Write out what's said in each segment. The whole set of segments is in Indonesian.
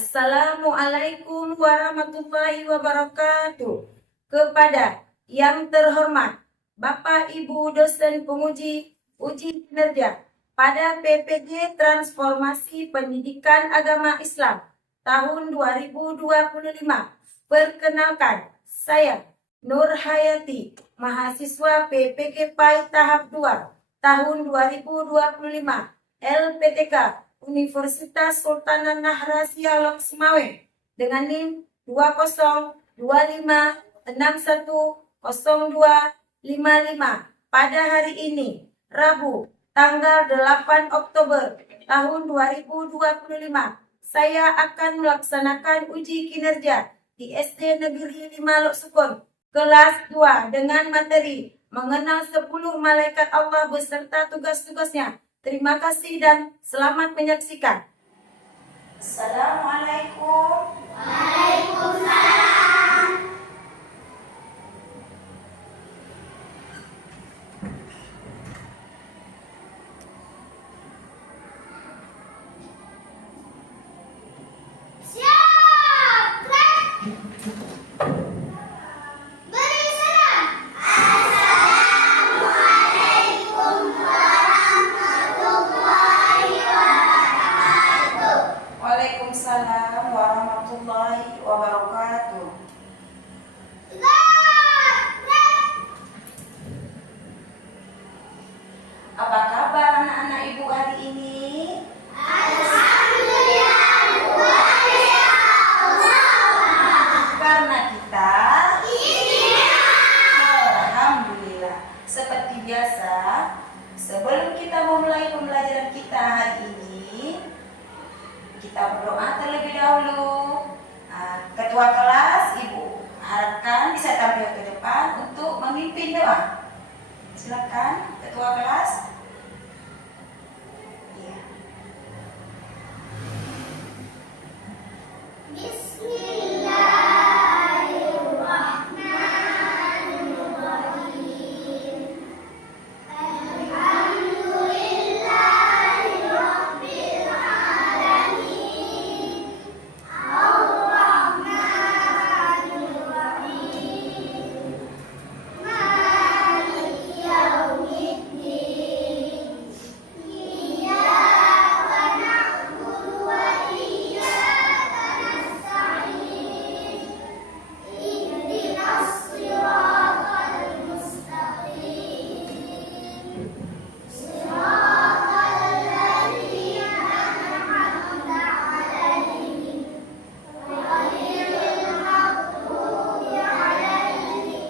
Assalamualaikum warahmatullahi wabarakatuh. Kepada yang terhormat Bapak Ibu dosen penguji uji kinerja pada PPG Transformasi Pendidikan Agama Islam tahun 2025. Perkenalkan, saya Nur Hayati, mahasiswa PPG PAI tahap 2 tahun 2025, LPTK Universitas Sultan Nahra Sialok Semawe dengan NIM 2025610255 pada hari ini, Rabu, tanggal 8 Oktober tahun 2025. Saya akan melaksanakan uji kinerja di SD Negeri 5 Lok Sukun, kelas 2 dengan materi mengenal 10 malaikat Allah beserta tugas-tugasnya. Terima kasih dan selamat menyaksikan. Assalamualaikum. Waalaikumsalam. Siap, gerak. Beri salam. Assalamualaikum warahmatullahi wabarakatuh. Waalaikumsalam warahmatullahi wabarakatuh. Apa kabar anak-anak ibu hari ini? Alhamdulillah, luar biasa. Karena kita Istimewa. Alhamdulillah. Seperti biasa, sebelum kita memulai pembelajaran kita hari ini, kita berdoa terlebih dahulu. Ketua kelas, Ibu harapkan bisa tampil ke depan untuk memimpin doa. Silakan, Ketua kelas. Iya. Bismillahirrahmanirrahim. Alhamdulillahirabbil alamin. Ar-Rahmanir-Rahim. Maliki yaumiddin. Iyyaka na'budu wa iyyaka nasta'in. Ihdinas siratal mustaqim. Siratal ladzina an'amta 'alaihim ghairil maghdubi 'alaihim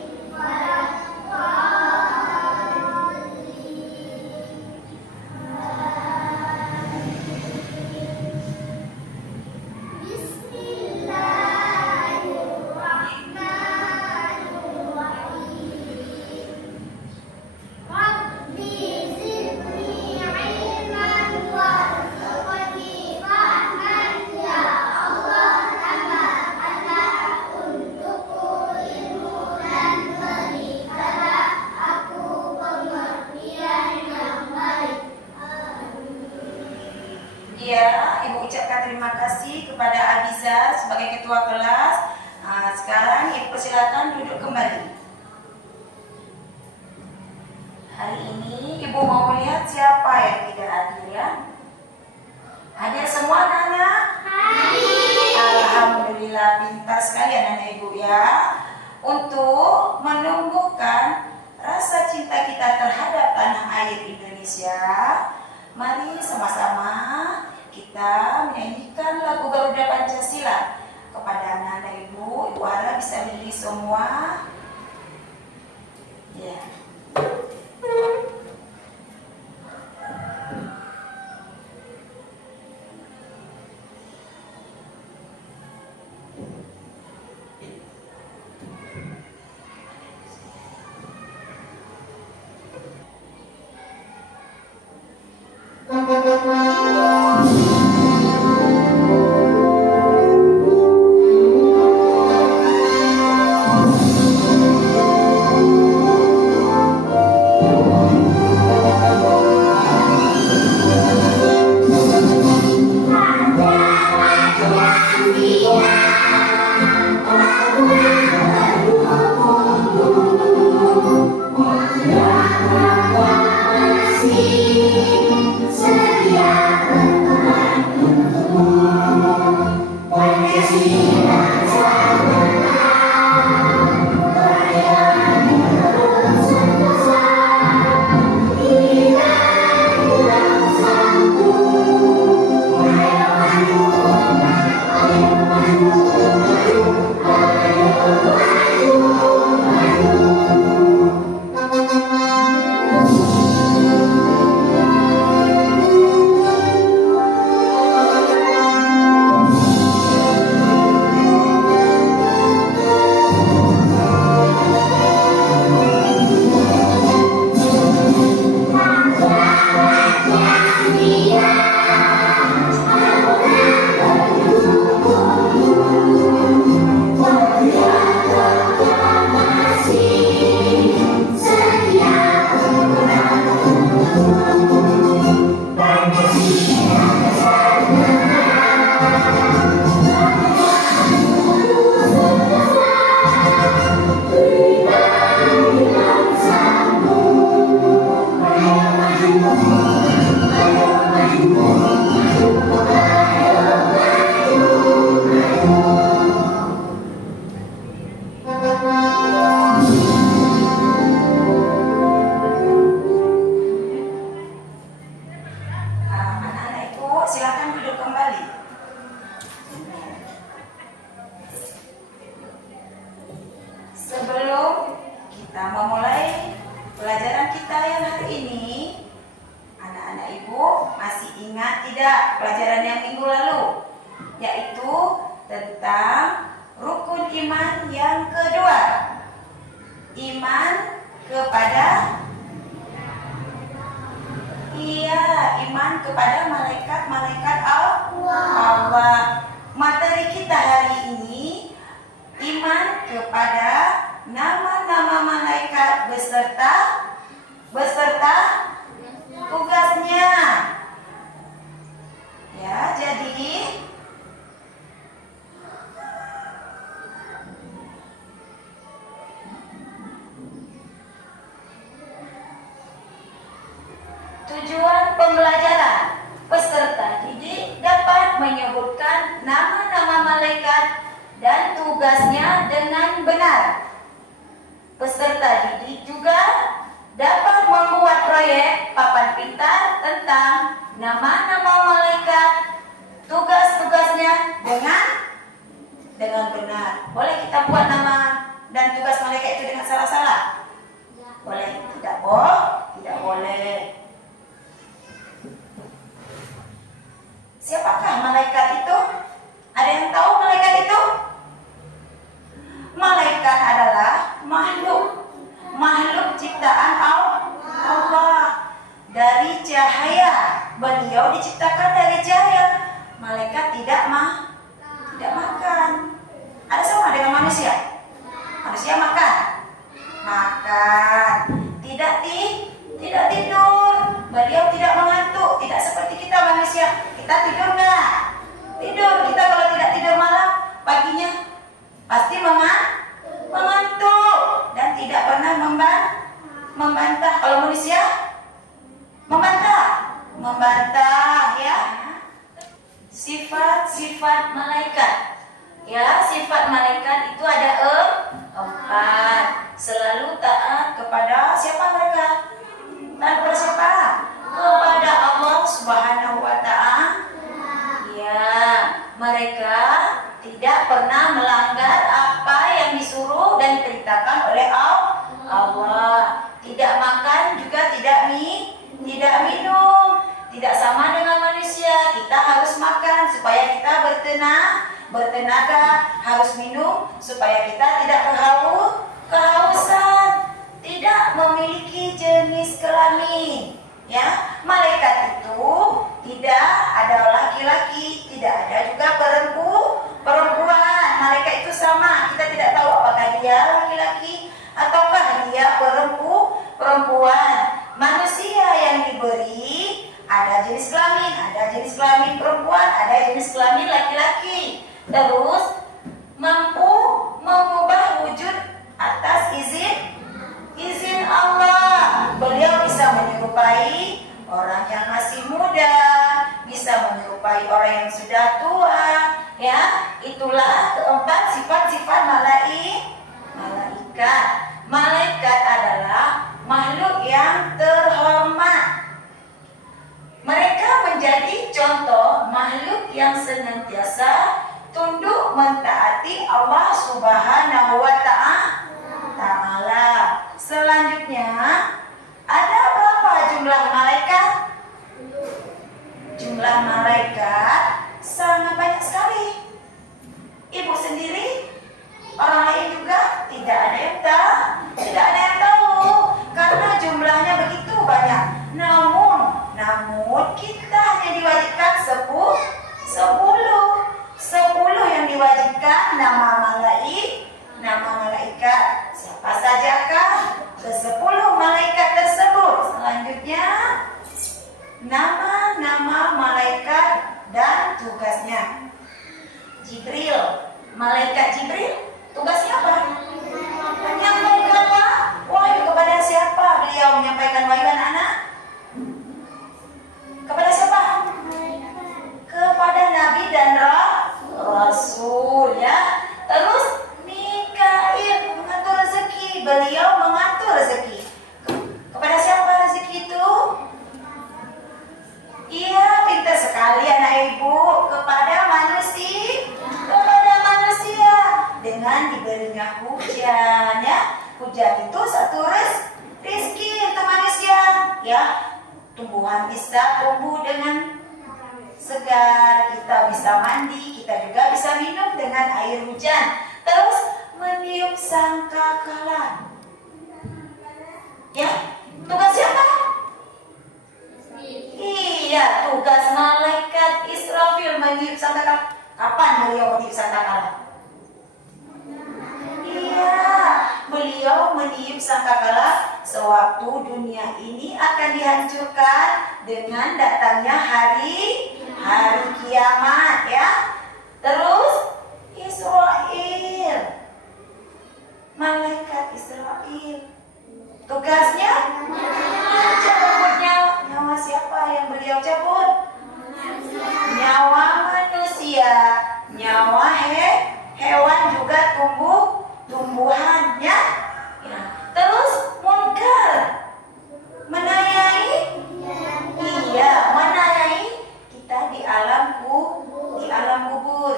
Bismillahirrahmanirrahim. Rabbi zidni ilman warzuqni fahman ya Allah. Tambahkanlah untukku ilmu dan berikanlah aku pengertian yang baik. Ya, Ibu ucapkan terima kasih kepada Abiza sebagai ketua kelas. Sekarang Ibu persilakan duduk kembali. Hari ini Ibu mau melihat siapa yang tidak hadir ya. Hadir semua anak-anak? Alhamdulillah, pintar sekali anak-anak Ibu ya. Untuk menumbuhkan rasa cinta kita terhadap tanah air Indonesia, mari sama-sama kita menyanyikan lagu Garuda Pancasila kepada anak-anak Ibu. Ibu harap bisa berdiri semua. Ya. silakan duduk kembali. Sebelum kita memulai pelajaran kita yang hari ini, anak-anak ibu masih ingat tidak pelajaran yang minggu lalu? Yaitu tentang rukun iman yang kedua. Iman kepada iman kepada malaikat-malaikat Allah. Materi kita hari ini iman kepada nama-nama malaikat beserta tugasnya. Ya, jadi tujuan pembelajaran, peserta didik dapat menyebutkan nama-nama malaikat dan tugasnya dengan benar. Peserta didik juga dapat membuat proyek papan pintar tentang nama-nama malaikat, tugas-tugasnya dengan benar. Boleh kita buat nama dan tugas malaikat itu dengan salah-salah? Boleh? Tidak boleh. Siapakah malaikat itu? Ada yang tahu malaikat itu? Malaikat adalah makhluk ciptaan Allah. Dari cahaya. Beliau diciptakan dari cahaya. Malaikat tidak makan. Ada sama dengan manusia? Manusia makan. Tidak tidur. Beliau tidak mengantuk. Tidak seperti kita manusia. Kita tidur nggak? Tidur. Kita kalau tidak tidur malam, paginya pasti mengantuk dan tidak pernah membantah. Kalau manusia membantah ya. Sifat malaikat. Ya, sifat malaikat itu ada 4. Selalu taat kepada siapa mereka? Taat kepada siapa? Kepada Allah Subhanahu wa Ta'ala. Ya, mereka tidak pernah melanggar apa yang disuruh dan diperintahkan oleh Allah. Tidak makan juga tidak minum. Tidak sama dengan manusia. Kita harus makan supaya kita bertenaga, harus minum supaya kita tidak kehausan, tidak memiliki jenis kelamin. Ya, malaikat itu tidak ada laki-laki, tidak ada juga perempuan. Malaikat itu sama. Kita tidak tahu apakah dia laki-laki ataukah dia perempuan. Manusia yang diberi ada jenis kelamin perempuan, ada jenis kelamin laki-laki. Terus mampu mengubah wujud atas izin Allah. Beliau bisa menyerupai orang yang masih muda, bisa menyerupai orang yang sudah tua. Ya, itulah keempat sifat-sifat malaikat. Malaikat adalah makhluk yang terhormat. Mereka menjadi contoh makhluk yang senantiasa tunduk mentaati Allah Subhanahu wa Ta'ala. Selanjutnya, ada berapa jumlah malaikat? Jumlah malaikat sangat banyak sekali. Ibu sendiri, orang lain juga tidak ada yang tahu karena jumlahnya begitu banyak. Namun kita hanya diwajibkan 10 yang diwajibkan nama malaikat. Siapa sajakah ke-10 malaikat tersebut? Selanjutnya, nama-nama malaikat dan tugasnya. Malaikat Jibril, tugasnya apa? Menyampaikan wahyu kepada siapa? Beliau menyampaikan wahyu anak-anak? Kepada siapa? Kepada Nabi dan Rasul ya. Terus Mikail mengatur rezeki. Beliau mengatur rezeki. Kepada siapa rezeki itu? Iya, pintar sekali. sekali anak ibu kepada manusia dengan diberinya hujan ya. Hujan itu satu rezeki untuk manusia ya. Tumbuhan bisa tumbuh dengan segar, kita bisa mandi, kita juga bisa minum dengan air hujan. Terus meniup sangkakala. Ya, tugas siapa? Iya, tugas malaikat Israfil meniup sangkakala. Kapan beliau meniup sangkakala? Iya, beliau meniup sangkakala sewaktu dunia ini akan dihancurkan dengan datangnya hari kiamat ya. Terus Israel, malaikat Israel, tugasnya mencabut nyawa siapa yang beliau cabut? Nyawa manusia, nyawa hewan juga tumbuhannya. Ya. Terus munkar, menayai, iya menayai kita di alam kubur.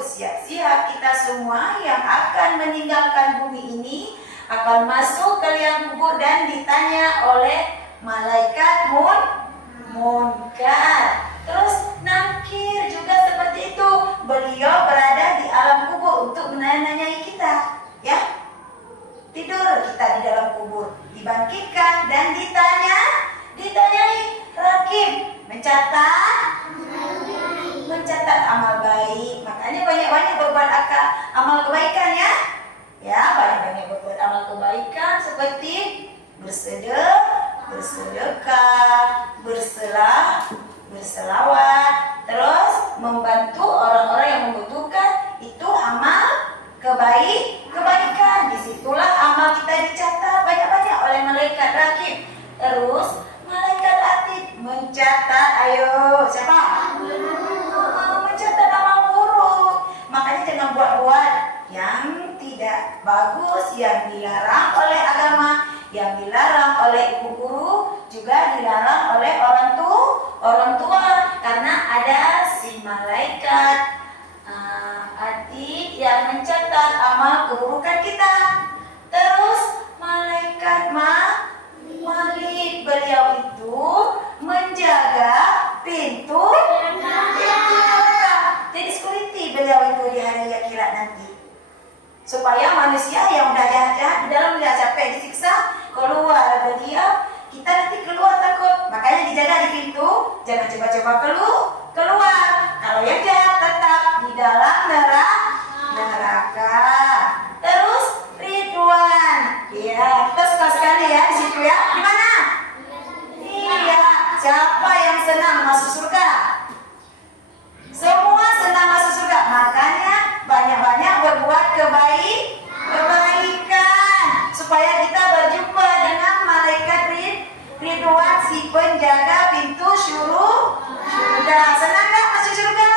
Siap-siap kita semua yang akan meninggalkan bumi ini akan masuk ke liang kubur dan ditanya oleh malaikat munkar. Terus nakir juga seperti itu. Beliau berada di alam kubur untuk menanyai kita, ya. Tidur kita di dalam kubur, dibangkitkan dan ditanyai rakib, mencatat amal baik. Makanya banyak-banyak berbuat amal kebaikan ya. Ya, banyak-banyak berbuat amal kebaikan seperti bersedekah, berselawat, terus membantu orang-orang yang membutuhkan, itu amal kebaikan. Disitulah amal kita dicatat banyak-banyak oleh malaikat rakib. Terus malaikat atid mencatat, ayo siapa? Mencatat amal buruk. Makanya jangan buat-buat yang tidak bagus, yang dilarang oleh agama, yang dilarang oleh ibu guru, juga dilarang oleh orang tua, karena ada si malaikat atid yang mencatat amal keburukan kita. Terus malaikat Malik, beliau itu menjaga pintu neraka. Jadi security beliau itu di hari akhirat nanti, supaya manusia yang udah jahat di dalam udah capek disiksa, keluar beliau, kita nanti keluar takut. Makanya dijaga di pintu, jangan coba-coba keluar. Kalau yang jahat tetap di dalam neraka. Terus Ridwan, ya kita suka sekali ya di situ ya. Di mana? Iya, siapa yang senang masuk surga? Semua senang masuk surga. Makanya banyak-banyak berbuat kebaikan supaya kita berjumpa dengan malaikat Ridwan, si penjaga pintu surga. Senang nggak masuk surga?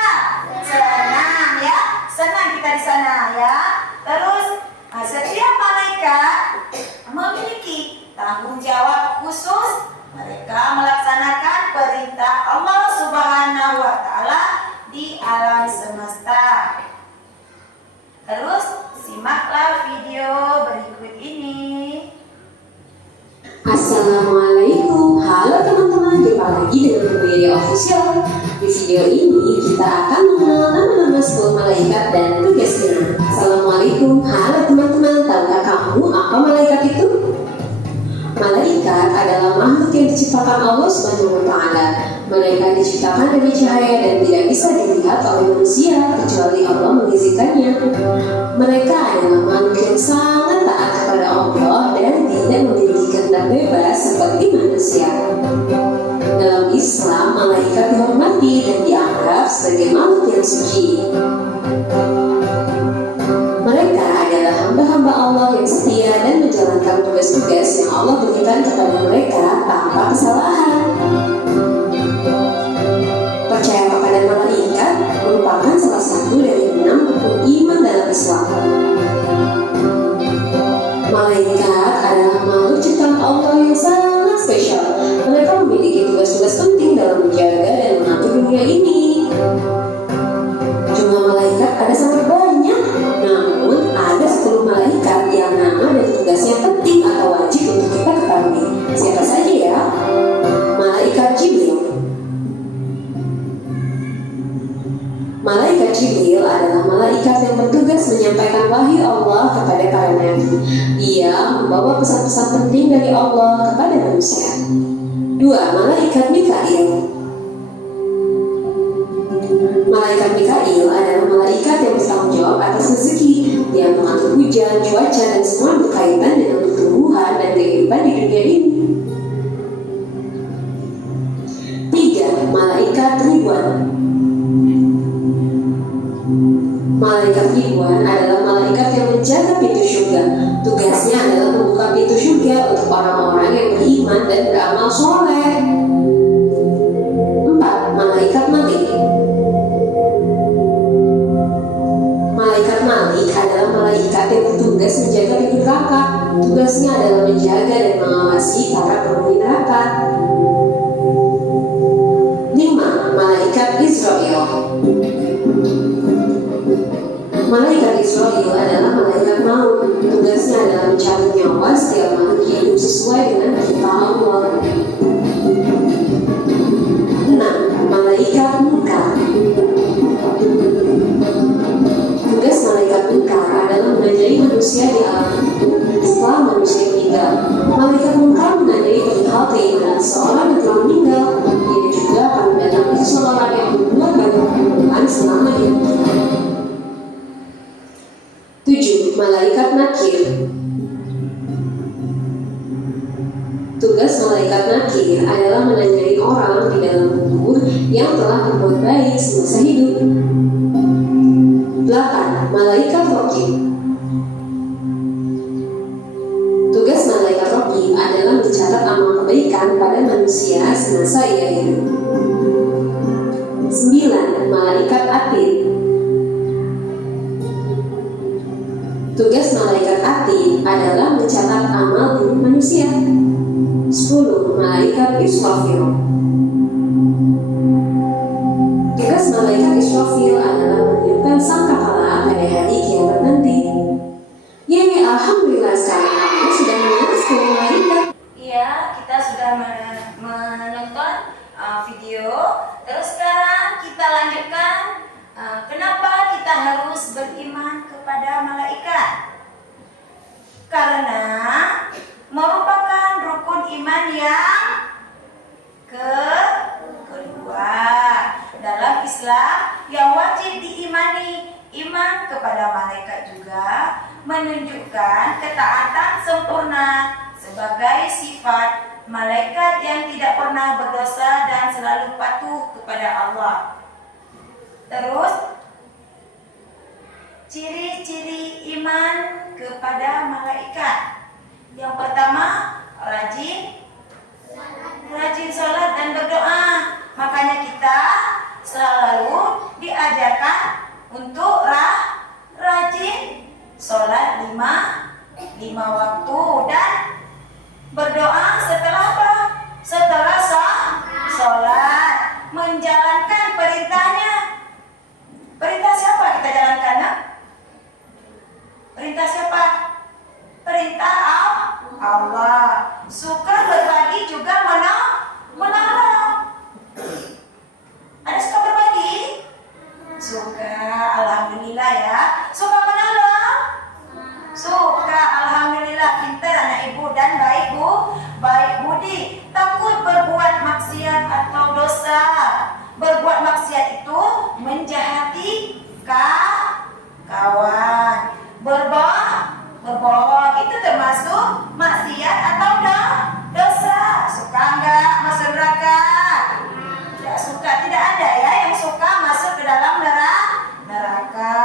Senang ya, senang kita di sana ya. Terus setiap malaikat memiliki tanggung jawab khusus. Mereka melaksanakan perintah Allah Subhanahu wa Ta'ala di alam semesta. Terus simaklah video berikut ini. Assalamualaikum, halo teman-teman, jumpa lagi dengan Bu Yeri Official. Di video ini kita akan mengenal nama-nama 10 malaikat dan tugasnya. Assalamualaikum, halo teman-teman, tahukah kamu apa malaikat itu? Malaikat adalah makhluk yang diciptakan Allah Subhanahu wa Ta'ala. Mereka diciptakan dari cahaya dan tidak bisa dilihat oleh manusia kecuali Allah mengizinkannya. Mereka adalah makhluk yang sangat taat kepada Allah dan tidak memiliki kehendak bebas seperti manusia. Dalam Islam, malaikat dihormati dan dianggap sebagai makhluk yang suci. Mereka adalah hamba-hamba Allah yang setia dan menjalankan tugas-tugas yang Allah berikan kepada mereka tanpa kesalahan. Percaya kepada malaikat merupakan salah satu dari 6 rukun iman dalam Islam. Malaikat adalah makhluk ciptaan Allah yang sangat spesial. Mereka memiliki tugas-tugas penting dalam menjaga dan mengatur dunia ini. Jumlah malaikat ada sangat banyak, namun ada 10 malaikat yang nama dan tugasnya penting atau wajib untuk kita ketahui. Siapa saja ya? Malaikat Jibril. Malaikat Jibril adalah malaikat yang bertugas menyampaikan wahyu Allah kepada para nabi. Dia membawa pesan-pesan penting dari Allah kepada manusia. 2. Malaikat Mikail. Malaikat Mikail adalah malaikat yang bertanggung jawab atas rezeki. Dia mengatur hujan, cuaca, dan semua berkaitan dengan pertumbuhan dan kehidupan di dunia ini. 3. Malaikat Ridwan. Malaikat Ridwan adalah malaikat yang menjaga pintu surga. Tugasnya adalah membuka pintu surga untuk orang-orang yang beriman dan beramal soleh. 4. Malaikat Malik. Malaikat Malik adalah malaikat yang bertugas menjaga pintu neraka. Tugasnya adalah menjaga dan mengawasi para penghuni neraka. 5. Malaikat Israel. Malaikat Israel adalah malaikat maut. Tugasnya adalah mencabut nyawa setiap makhluk hidup sesuai dengan perintah Allah. 6. Malaikat Munkar. Tugas malaikat munkar adalah menanyai manusia di alam setelah manusia meninggal. Malaikat munkar menanyai perihal keimanan seorang yang telah meninggal. Dia juga akan mendatangi seseorang yang membuat banyak kebodohan selama hidup. 7. Malaikat Nakir. Tugas malaikat nakir adalah menanyai orang di dalam kubur yang telah berbuat baik semasa hidup. 8. Malaikat Raqib. Tugas malaikat Raqib adalah mencatat amal kebaikan pada manusia semasa ia hidup. 9. Malaikat Atid. Tugas malaikat Atid adalah mencatat amal buruk manusia. 10. Malaikat Israfil. Tugas malaikat Israfil adalah meniupkan sangkakala pada hari kiamat nanti. Yeay, alhamdulillah sekarang kamu sudah mengenal 10 malaikat. Iya, kita sudah menonton video. Terus sekarang kita lanjutkan kenapa kita harus beriman kepada malaikat. Karena merupakan rukun iman yang kedua dalam Islam yang wajib diimani. Iman kepada malaikat juga menunjukkan ketaatan sempurna sebagai sifat malaikat yang tidak pernah berdosa dan selalu patuh kepada Allah. Terus ciri-ciri iman kepada malaikat. Yang pertama, rajin sholat dan berdoa. Makanya kita selalu diajarkan untuk rajin sholat lima waktu dan berdoa setelah apa? Setelah sholat, menjalankan perintahnya. Perintah siapa kita jalankan? Perintah siapa? Perintah Allah. Suka berbagi juga menolong. Ada suka berbagi? Suka, alhamdulillah ya. Suka menolong? Suka, alhamdulillah. Pintar anak ibu dan baik budi. Takut berbuat maksiat atau dosa. Berbuat maksiat itu menjahati kawan. Berbohong itu termasuk maksiat atau dosa. Suka enggak masuk neraka? Tidak suka, tidak ada ya yang suka masuk ke dalam neraka.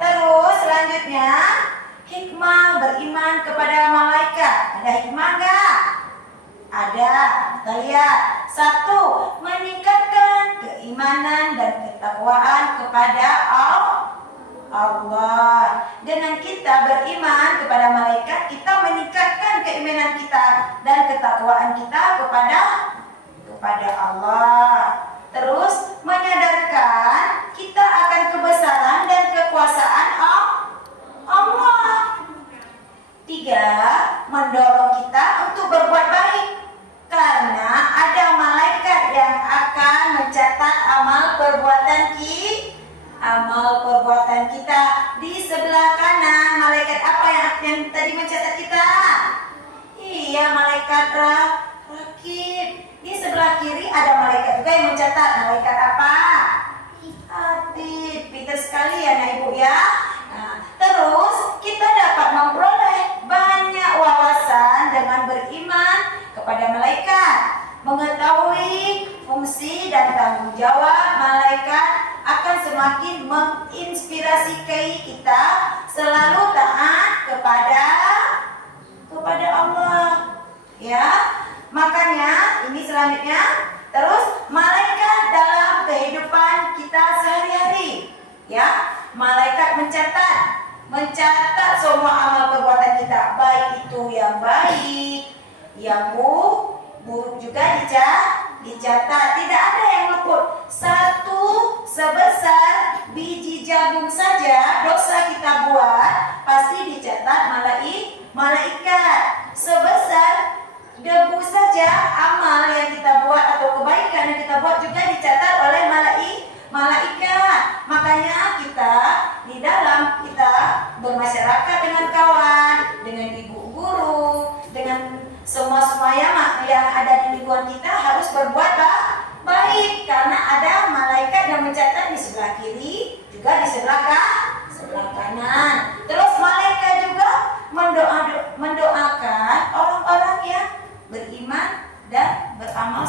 Terus selanjutnya hikmah beriman kepada malaikat. Ada hikmah enggak? Ada. Kita lihat. 1. Meningkatkan keimanan dan ketakwaan kepada Allah. Dengan kita beriman kepada malaikat, kita meningkatkan keimanan kita dan ketakwaan kita kepada Allah. Terus menyadarkan amal perbuatan kita. Di sebelah kanan malaikat apa yang tadi mencatat kita? Iya, malaikat rakib. Di sebelah kiri ada malaikat juga yang mencatat. Malaikat apa? Atid. Pintar sekali ya, Ibu ya. Nah, terus kita dapat memperoleh banyak wawasan dengan beriman kepada malaikat, mengetahui fungsi dan tanggung jawab malaikat akan semakin menginspirasi kita selalu taat kepada Allah. Ya, makanya ini selanjutnya. Terus malaikat dalam kehidupan kita sehari-hari. Ya, malaikat mencatat semua amal perbuatan kita, baik itu yang baik, yang buruk juga dicatat. Tidak ada yang luput. Satu sebesar biji jagung saja dosa kita buat pasti dicatat malaikat. Sebesar debu saja amal yang kita buat atau kebaikan yang kita buat juga dicatat oleh malaikat. Makanya kita di dalam kita bermasyarakat dengan kawan, dengan ibu guru, dengan semua yang ada di lingkungan kita harus berbuat baik karena ada malaikat yang mencatat di sebelah kiri juga di sebelah kanan. Terus malaikat juga mendoakan orang-orang yang beriman dan beramal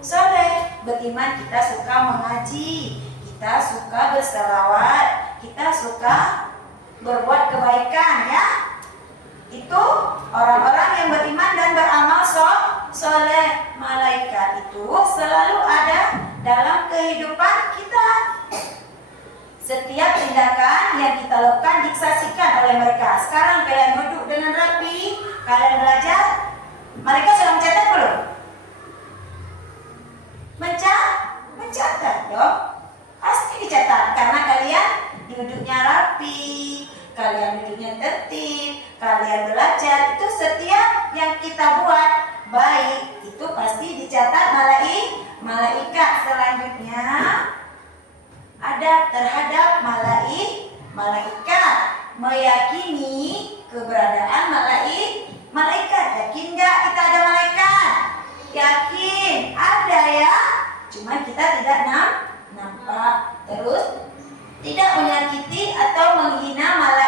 soleh. Beriman kita suka mengaji, kita suka berselawat, kita suka berbuat kebaikan ya. Itu orang-orang yang beriman dan beramal soleh. Malaikat itu selalu ada dalam kehidupan kita. Setiap tindakan yang kita lakukan disaksikan oleh mereka. Sekarang kalian duduk dengan rapi, kalian belajar. Mereka sudah mencatat belum? Mencatat dong. Pasti dicatat karena kalian duduknya rapi, kalian duduknya tertib, kalian belajar. Itu setiap yang kita buat baik itu pasti dicatat malaikat. Selanjutnya adab terhadap malaikat, meyakini keberadaan malaikat. Yakin nggak kita ada malaikat? Yakin ada ya. Cuma kita tidak nampak. Terus tidak menyakiti atau menghina malaikat.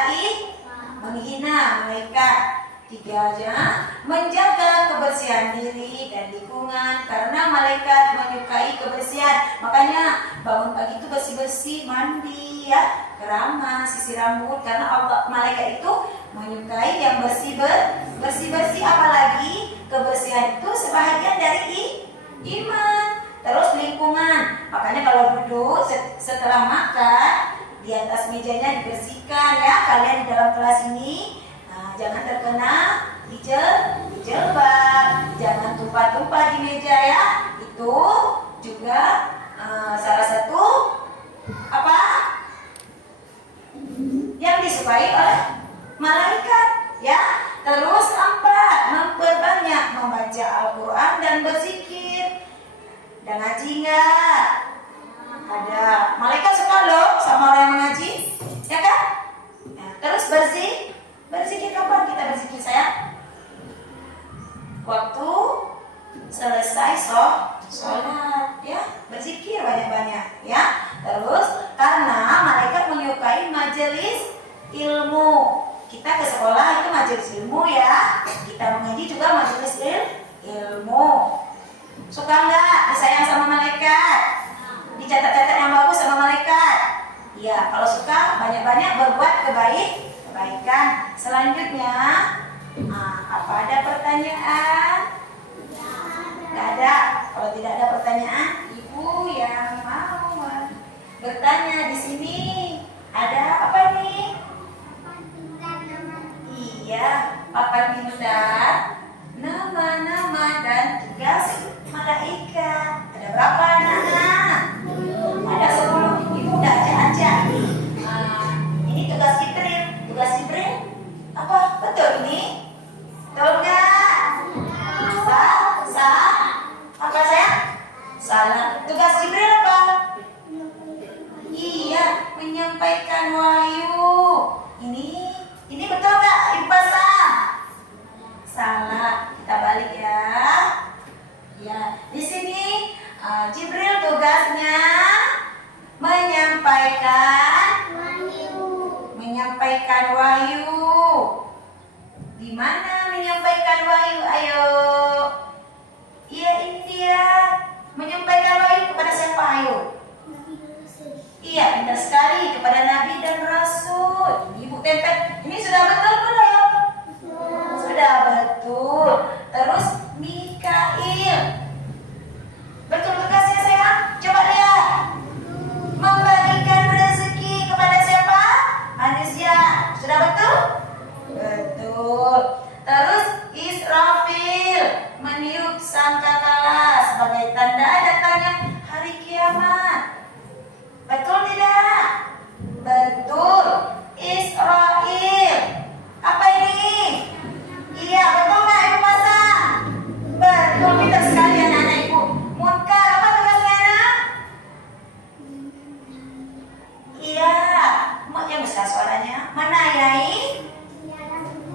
Tiganya, menjaga kebersihan diri dan lingkungan karena malaikat menyukai kebersihan. Makanya bangun pagi itu bersih-bersih, mandi ya, keramas, sisir rambut karena malaikat itu menyukai yang bersih-bersih. Apalagi kebersihan itu sebahagian dari iman. Terus lingkungan. Makanya kalau duduk setelah makan di atas mejanya dibersihkan ya. Kalian di dalam kelas ini jangan terkena jilbab, jangan tumpah-tumpah di meja ya. Itu juga salah satu yang disukai oleh malaikat ya. Terus 4, memperbanyak membaca Al-Quran dan berzikir. Dan ngaji enggak? Ada. Malaikat suka loh sama orang yang mengaji, ya kan? Nah, terus berzikir kapan kita berzikir sayang? Waktu selesai sholat ya, berzikir banyak-banyak ya. Terus karena malaikat menyukai majelis ilmu. Kita ke sekolah itu majelis ilmu ya. Kita mengaji juga majelis ilmu. Suka nggak disayang sama malaikat? Dicatat-catat yang bagus sama malaikat? Ya, kalau suka banyak-banyak berbuat kebaikan. Selanjutnya, apa ada pertanyaan? Tidak ada. Kalau tidak ada pertanyaan, ibu yang mau bertanya di sini ada apa nih? Iya, papan pintar, nama-nama dan tugas malaikat. Ada berapa anak-anak? Ada 10. Ibu udah aja. Ini tugas Jibril. Tugas Jibril apa? Betul ini? Betul nggak? Apa saya? Salah. Tugas Jibril apa? menyampaikan wahyu. Ini betul nggak Ibu pasang? Salah, kita balik ya. Ya, di sini Jibril tugasnya menyampaikan wahyu. Di mana menyampaikan wahyu? Ayo. Iya, ini dia. Menyampaikan wahyu kepada siapa? Ayo. Iya, benar sekali, kepada Nabi dan Rasul. Ibu tempel. Ini sudah betul belum? Sudah betul. Terus Mikail. Betul tugasnya sayang? Coba lihat. Membagikan rezeki kepada siapa? Manusia. Sudah betul? Betul. Terus Israfil meniup sangkakala sebagai tanda datangnya hari kiamat. Betul tidak? Betul. Israel. Apa ini? Iya, betul nggak Ibu pasang? Betul, pintar sekali anak-anak Ibu. Munkar, apa tugasnya anak? Iya, yang besar suaranya. Menayai.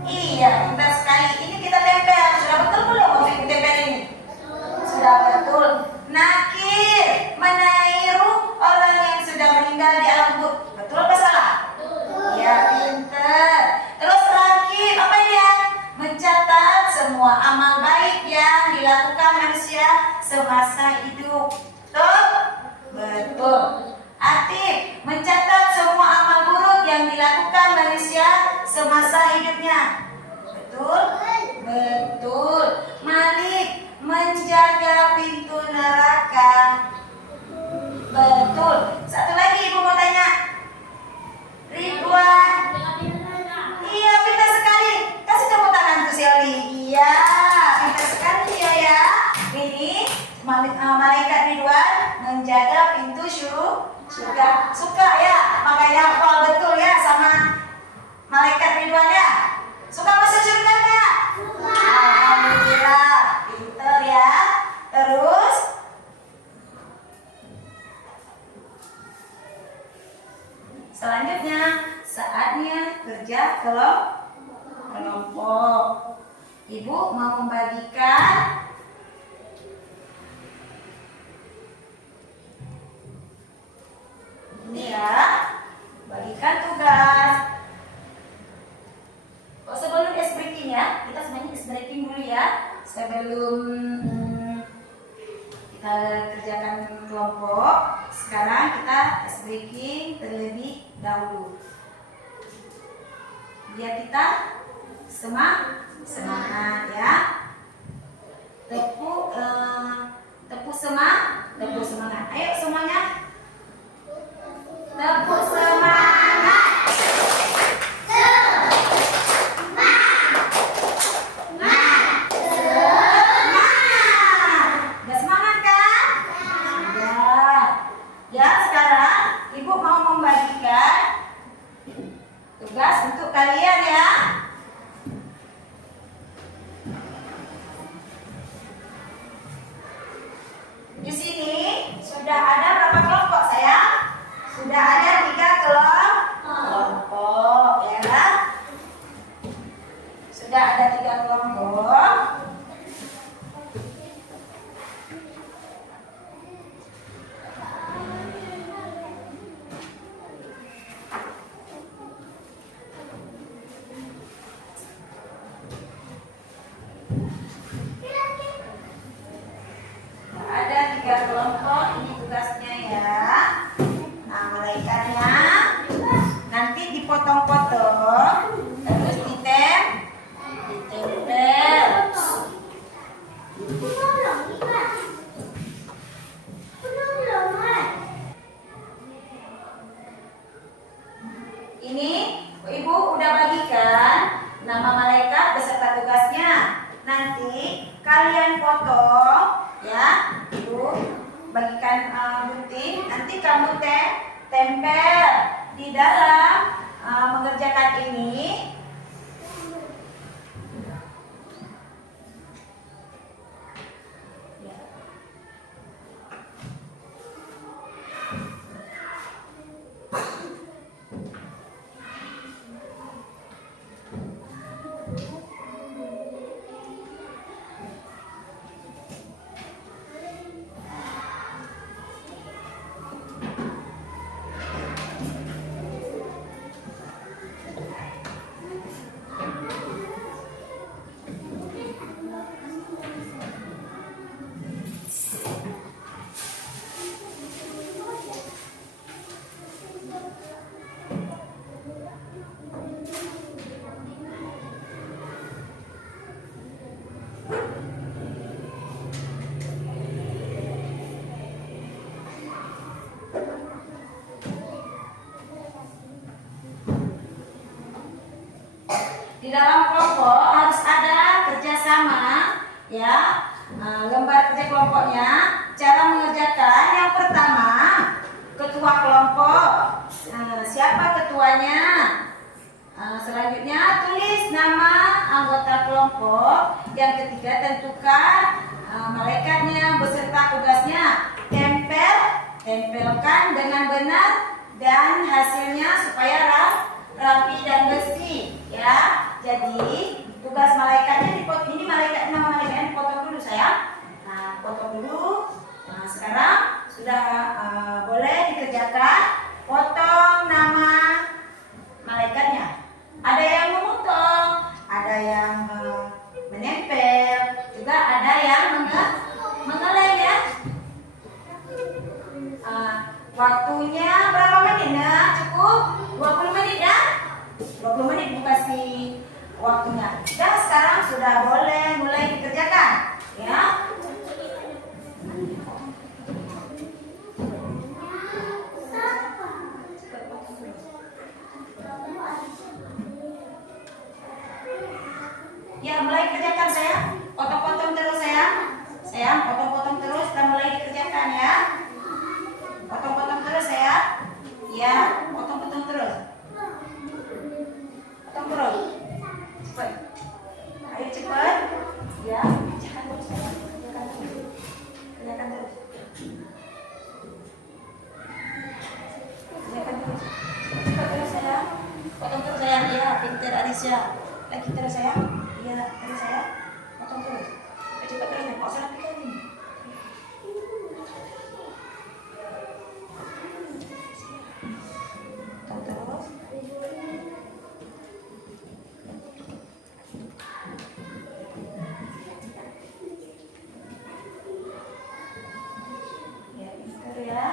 Iya, pintar sekali. Ini kita tempel. Sudah betul belum mau Ibu tempel ini? Sudah betul. Nakir, menairu orang yang sudah meninggal di alam kubur. Betul apa salah? Iya, pintar. Terus rakib, apa dia? Mencatat semua amal baik yang dilakukan manusia semasa hidup. Betul? Betul. Atib, mencatat semua amal buruk yang dilakukan manusia semasa hidupnya. Betul? Betul. Malik, menjaga pintu neraka. Betul. Satu lagi Ibu mau tanya. Ridwan. Iya, pintar sekali. Kasih tepuk tangan tuh Shelly. Iya, pintar sekali dia ya. Ini malaikat Ridwan menjaga pintu surga. Suka ya, makanya hafal betul ya sama malaikat Ridwan ya. Suka masuk surga nggak? Suka. Alhamdulillah, pintar ya. Terus selanjutnya saatnya kerja kelompok. Ibu mau membagikan ini ya, bagikan tugas. Oh, sebelum ice breaking ya, kita sebenarnya ice breaking dulu ya. Sebelum kita kerjakan kelompok, sekarang kita ice breaking terlebih dahulu. Biar kita semangat ya. Tepuk semangat. Ayo semuanya. Tepuk semangat. Udah semangat kan? Sudah. Ya, sekarang Ibu mau membagikan tugas untuk kalian ya. Di sini sudah ada berapa kelompok sayang? Sudah ada 3 kelompok ya. Sudah ada 3 kelompok. Ada 3 kelompok, ini tugasnya ya. Nah, malaikatnya nanti dipotong-potong, terus ditempel. Ini Ibu udah bagikan nama malaikat beserta tugasnya. Nanti kalian potong ya. Ibu bagikan gunting. Nanti kamu tempel di dalam mengerjakan ini. dalam kelompok harus ada kerjasama, ya. Lembar kerja kelompoknya, cara mengerjakan yang pertama, ketua kelompok, siapa ketuanya. Selanjutnya tulis nama anggota kelompok. Yang ketiga tentukan malaikatnya beserta tugasnya. Tempelkan dengan benar dan hasilnya supaya rapi dan bersih, ya. Jadi tugas malaikatnya ini nama malaikatnya dipotong dulu sayang. Potong dulu. Sekarang sudah boleh dikerjakan. Potong nama malaikatnya. Ada yang memotong, ada yang menempel, juga ada yang mengelem, ya. Waktunya berapa menit? Nah, cukup 20 menit, ya. 20 menit dikasih waktunya. Dan sekarang sudah boleh mulai dikerjakan, ya. Ya, mulai kerjakan sayang. Potong-potong terus sayang. Sayang, potong-potong terus dan mulai dikerjakan, ya. Potong-potong terus sayang. Ya, potong-potong terus. Potong terus. Cepat. Ayo cepat. Ya, kerjakan terus sayang. Kerjakan terus. Kerjakan terus. Kerjakan terus. Cepat terus sayang. Potong terus sayang. Ya, pintar Alicia. Lagi terus sayang. Iya, terus sayang. Potong terus. Cepat terus nih. Kok salah pikir ini? Potong terus. Ya, pintar ya.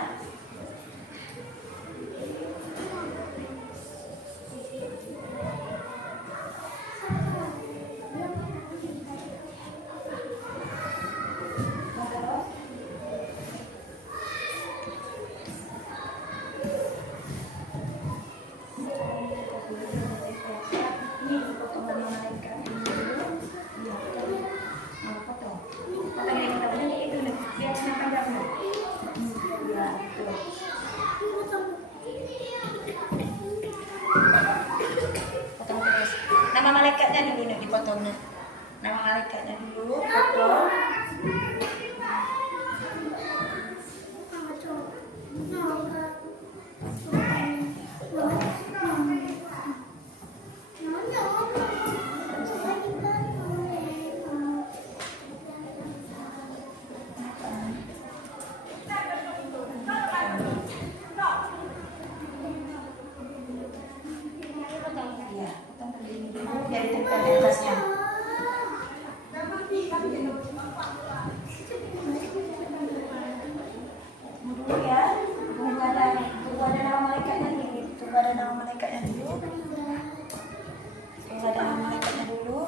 Potong terus. Nama malaikatnya dulu nih dipotong nih. Nama malaikatnya dulu potong. Iya, potong begini dulu dari tempel di atasnya. Dulu ya, tunggu ada nama malaikatnya nih. Tunggu ada nama malaikatnya dulu. Tunggu ada nama malaikatnya dulu.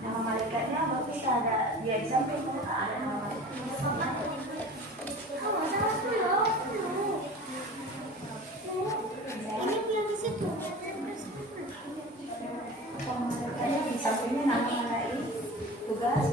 Nama malaikatnya bagus ada dia di samping ada nama malaikatnya. Nama malaikatnya di sampingnya nama lain tugas.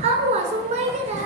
Aku langsung main dah.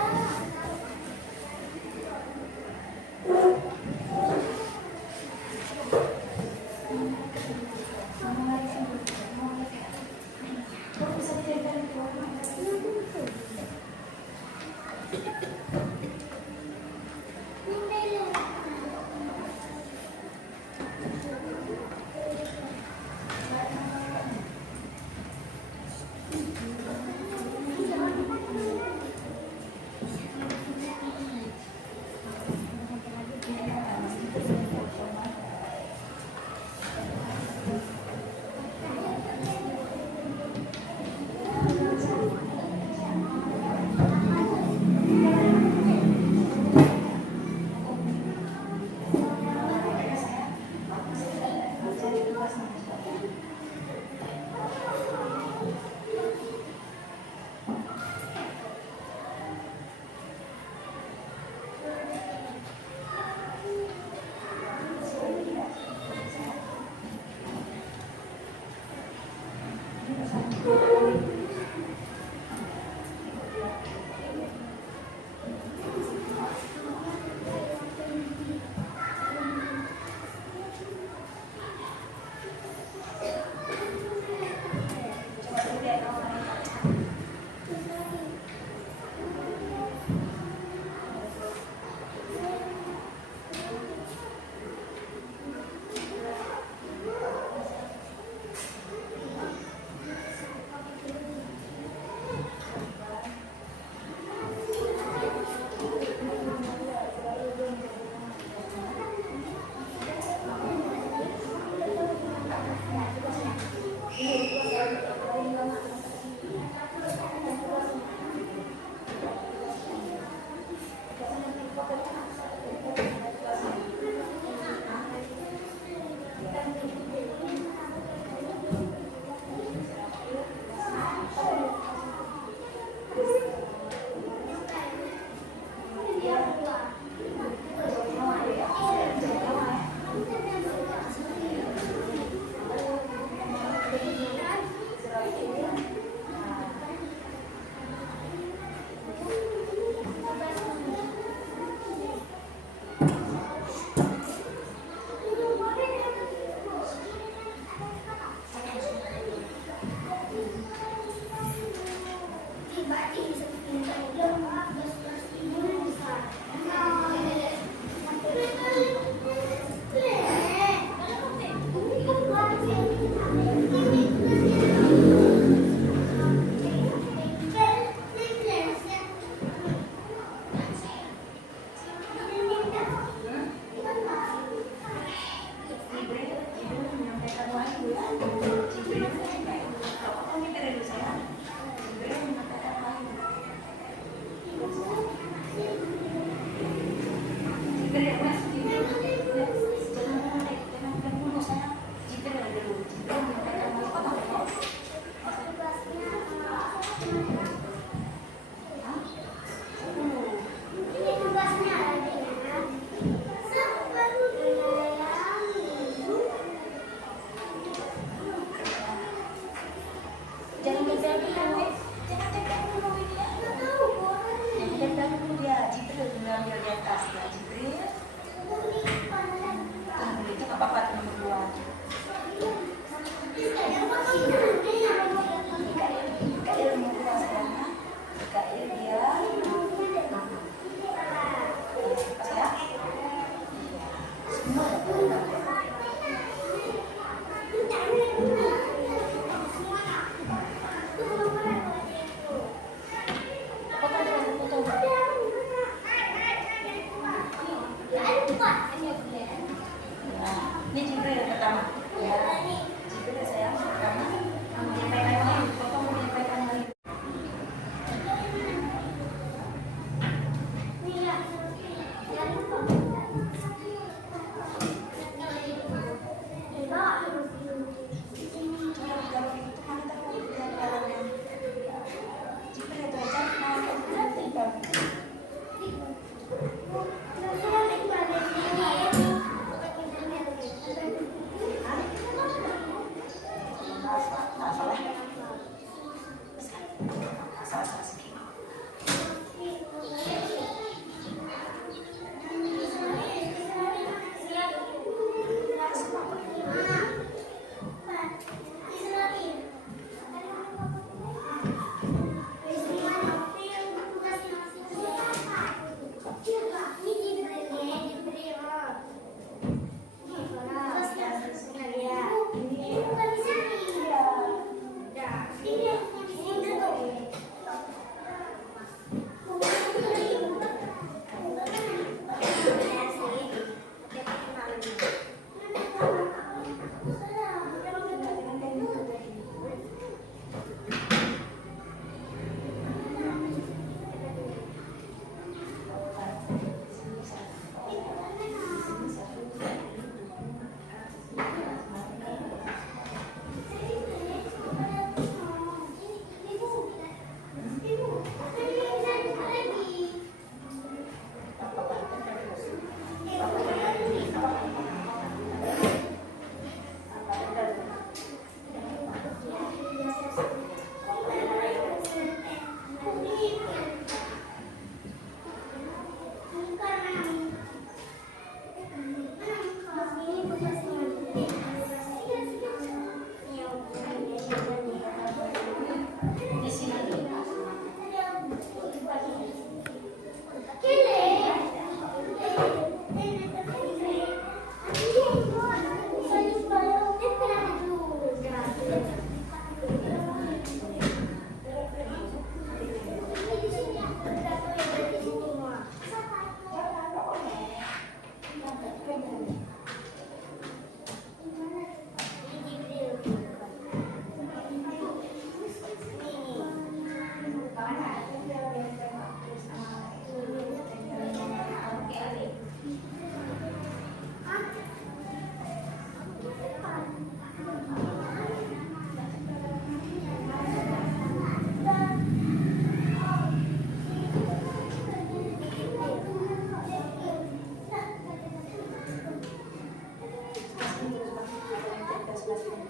Sudah siap?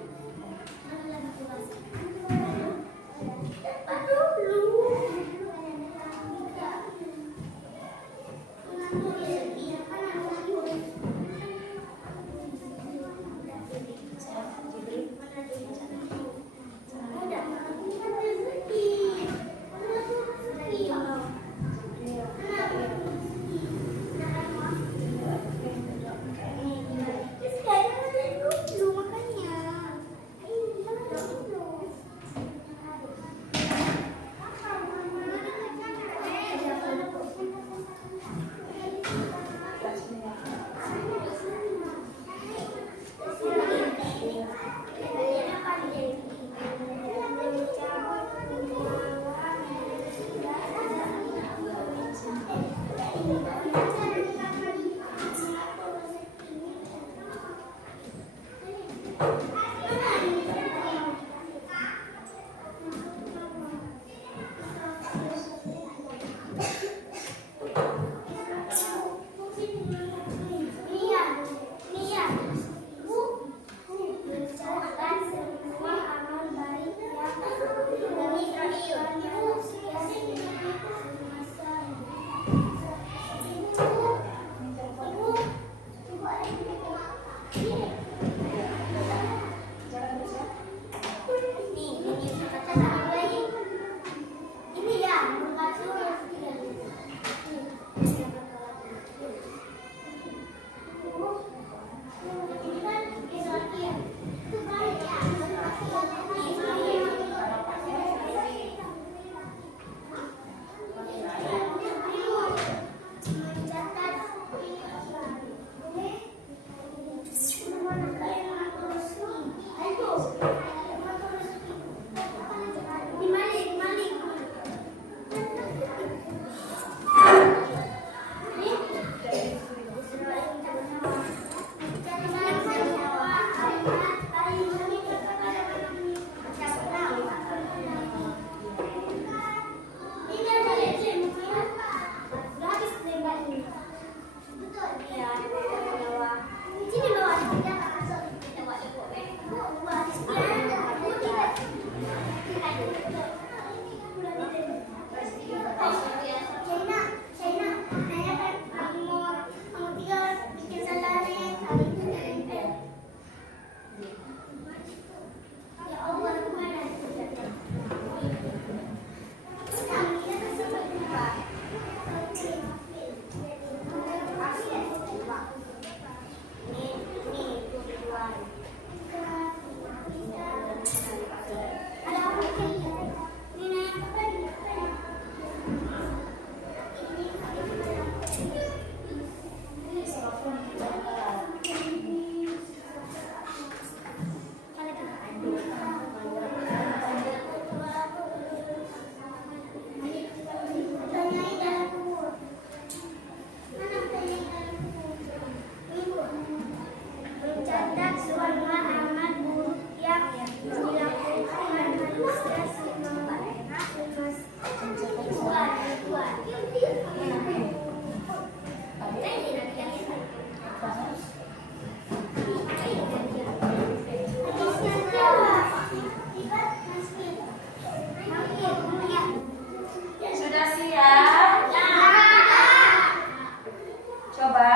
Coba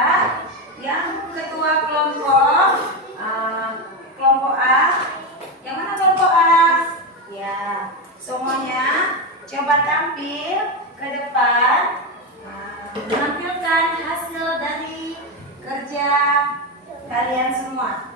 yang ketua kelompok kelompok A. Yang mana kelompok A? Ya, semuanya coba tampil ke depan. Menampilkan hasil dari kerja kalian semua.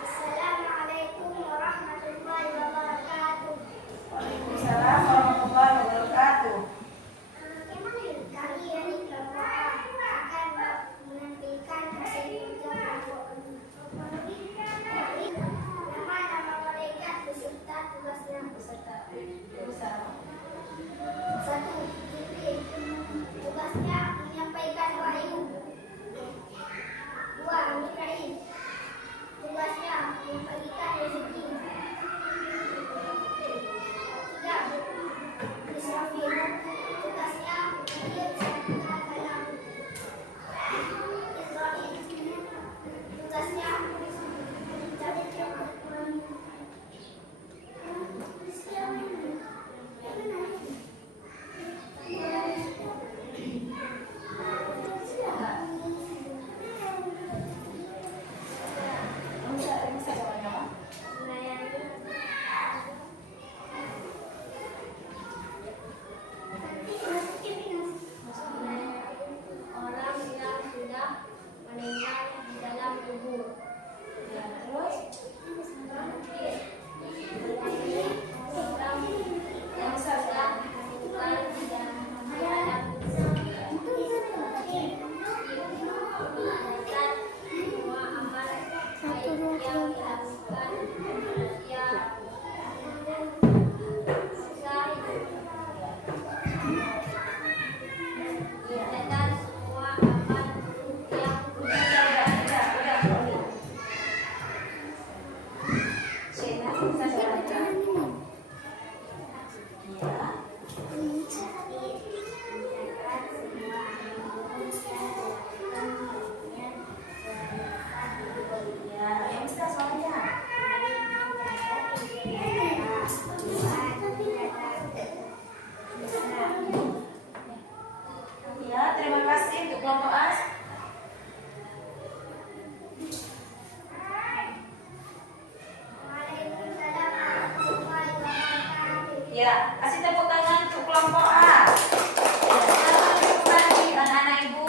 Assalamualaikum warahmatullahi wabarakatuh. Waalaikumsalam warahmatullahi wabarakatuh. Kami dari kelompok A akan menampilkan hasil kerja kelompok Ya, kasih tepuk tangan untuk kelompok A. Ya, selamat duduk lagi anak-anak ibu.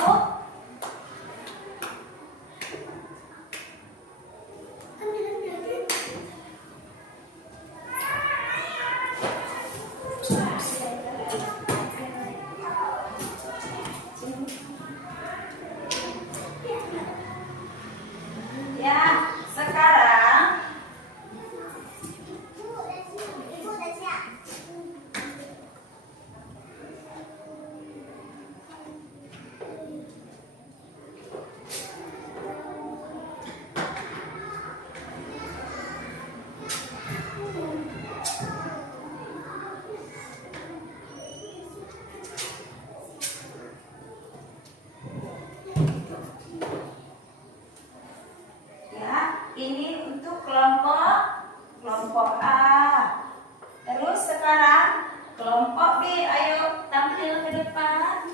Ya, sekarang Ibu udah siap. ya, ini untuk kelompok A. Terus sekarang kelompok B, ayo tampil ke depan.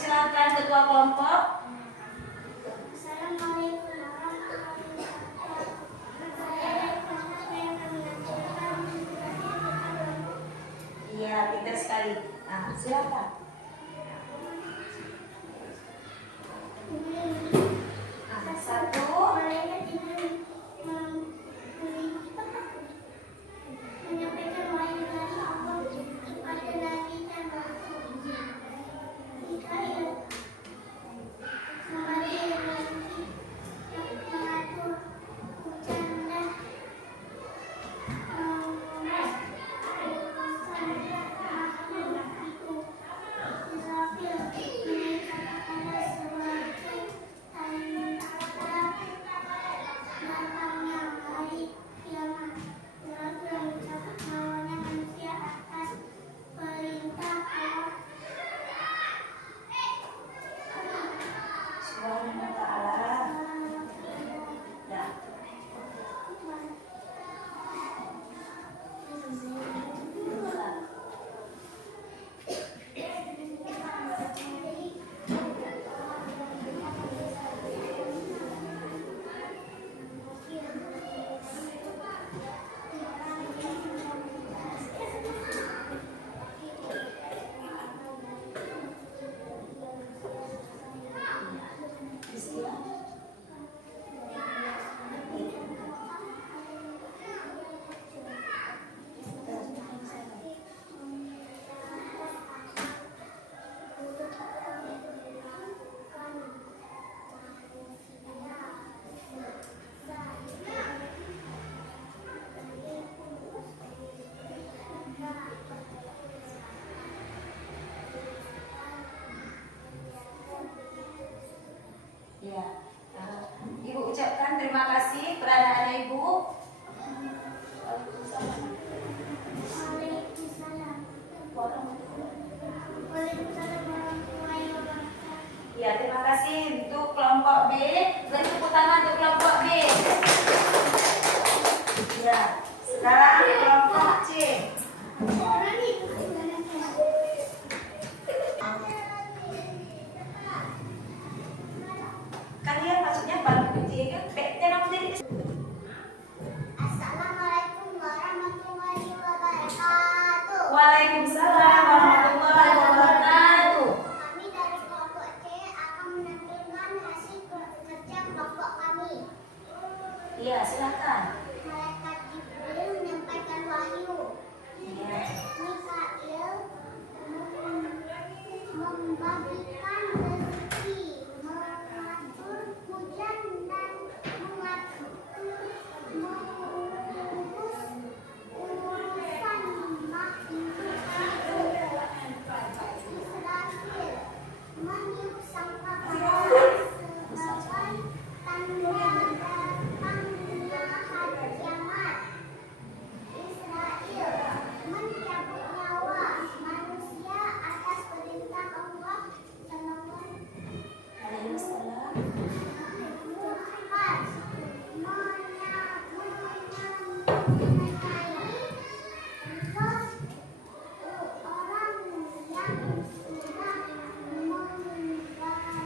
Silakan ketua kelompok. Assalamualaikum warahmatullahi wabarakatuh. Saya Iya, pintar sekali. Nah, silakan. Nah, satu. menyampaikan wahyu dari Allah kepada Nabi dan Mikail sebagai yang mengatur hujan dan Subhanahu wa ta'ala. Ya. Ya. Ibu ucapkan terima kasih kepada anak ibu. Waalaikumsalam. Waalaikumsalam warahmatullahi wabarakatuh. Ya, terima kasih untuk kelompok B. Beri tepuk tangan untuk kelompok B. Ya, sekarang kelompok C. Kalian maksudnya bangku C itu tenang sendiri. Assalamualaikum warahmatullahi wabarakatuh. Waalaikumsalam warahmatullahi wabarakatuh. Kami dari kelompok C akan menampilkan hasil kerja kelompok kami. Iya, silakan. Malaikat Jibril menyampaikan wahyu. Iya. Mikail membagikan rezeki, mengatur hujan dan mengurus urusan makhluk Israfil, meniup sangkakala sebagai tanda datangnya hari kiamat. Israel mencabut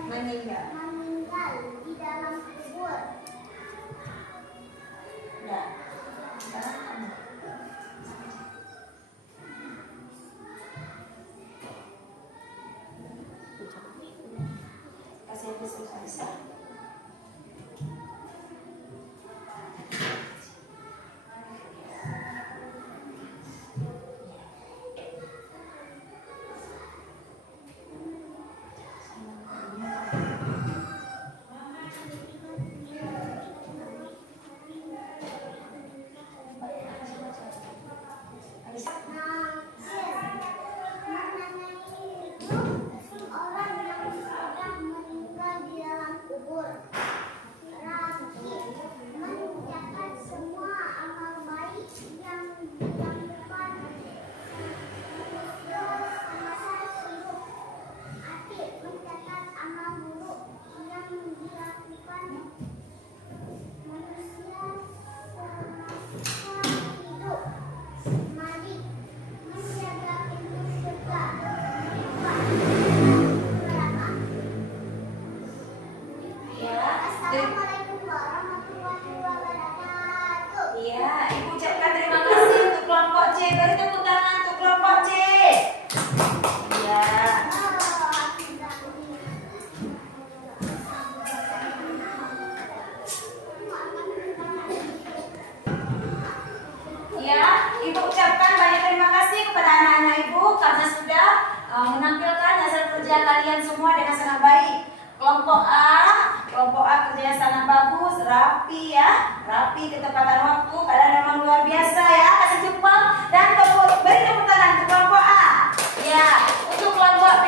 Meninggal. di dalam kubur. Ya. Sekarang kamu. Kasih visualisasi. Orang yang sudah meninggal di dalam kubur. Raki mencatat semua amal baik yang dilakukan manusia semasa hidup. Atik mencatat amal buruk yang dilakukan manusia semasa hidup. Malik menjaga pintu surga. Ya, Assalamualaikum warahmatullahi wabarakatuh. iya, Ibu ucapkan terima kasih untuk kelompok C. Beri tepuk tangan untuk kelompok C. Ya. Ya, Ibu ucapkan banyak terima kasih kepada anak-anak Ibu karena sudah menampilkan hasil kerja kalian semua dengan sangat baik. Kelompok A kerjanya sangat bagus, rapi ya, rapi ketepatan waktu. Kalian memang luar biasa ya. Kasih jempol dan beri tepuk tangan untuk kelompok A. Ya, untuk kelompok B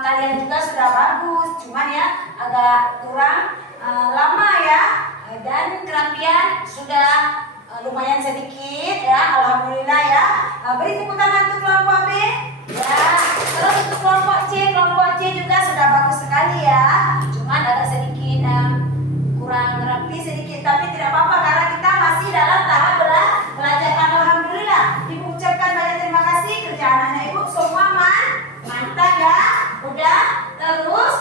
kalian juga sudah bagus, cuman ya agak kurang lama ya, dan kerapian sudah lumayan sedikit ya, alhamdulillah ya. Beri tepuk tangan untuk kelompok B. Ya, terus untuk kelompok C juga sudah bagus sekali ya. Cuman agak sedikit kurang rapi sedikit, tapi tidak apa-apa karena kita masih dalam tahap belajar. Alhamdulillah. Ibu ucapkan banyak terima kasih kerja anak-anak Ibu semua mantap ya. Udah terus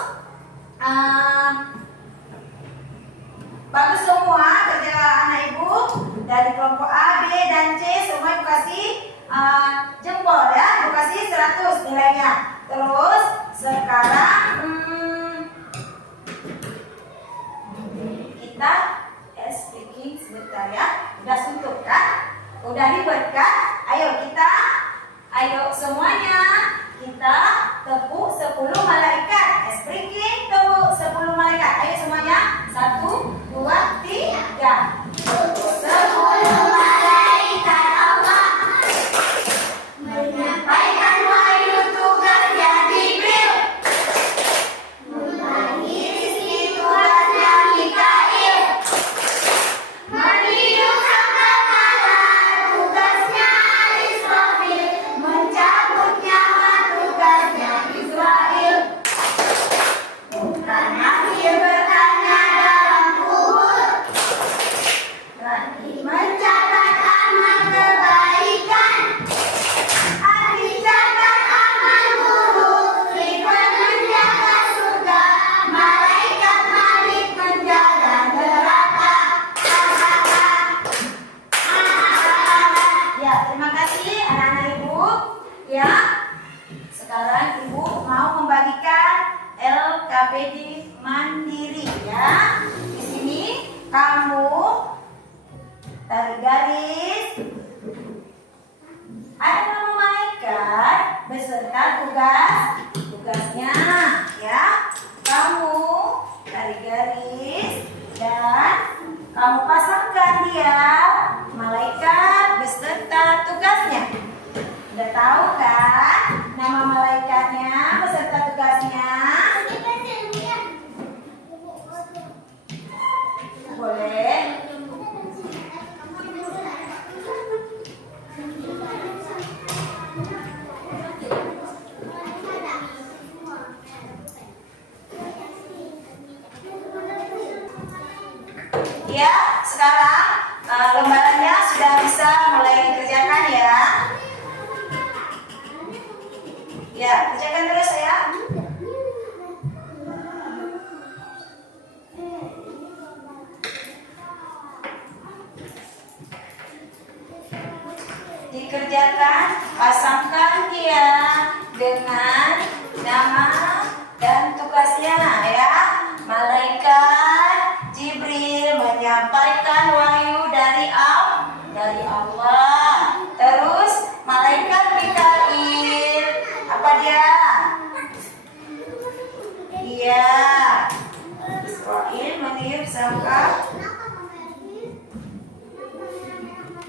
bagus semua kerja anak Ibu dari kelompok A, B, dan C semua Ibu kasih jempol ya, Ibu kasih 100 nilainya. Terus sekarang kita speaking sebentar ya. Udah suntuk kan? Udah ribet kan? Ayo semuanya kita tepuk 10 malaikat. Speaking tepuk 10 malaikat. Ayo semuanya. 1, 2, 3. 10 malaikat Allah menyampaikan wahyu tugasnya Jibril, membagi rezeki tugasnya Mikail, meniup sangkakala tugasnya Israfil, mencabut nyawa tugasnya Israel. Bukan akhir bertanya dalam kubur, Rani mencatat amal kebaikan, Adi catat amal buruk, Ridwan menjaga surga, malaikat Malik menjaga neraka. Ya, terima kasih anak-anak Ibu. Ya, sekarang Ibu mau membagikan LKPD mandiri ya. Di sini kamu tarik garis. Ada nama malaikat beserta tugasnya ya. Kamu tarik garis dan kamu pasangkan dia malaikat beserta tugasnya. Udah tahu kan nama malaikatnya beserta tugasnya? Boleh. Ya, sekarang lembarannya sudah bisa mulai dikerjakan ya. Ya, kerjakan terus ya. Dikerjakan, pasangkan dia dengan nama dan tugasnya ya. Malaikat Jibril menyampaikan wahyu dari Allah. Terus malaikat Mikail, apa dia? Iya. Israil meniup sangka,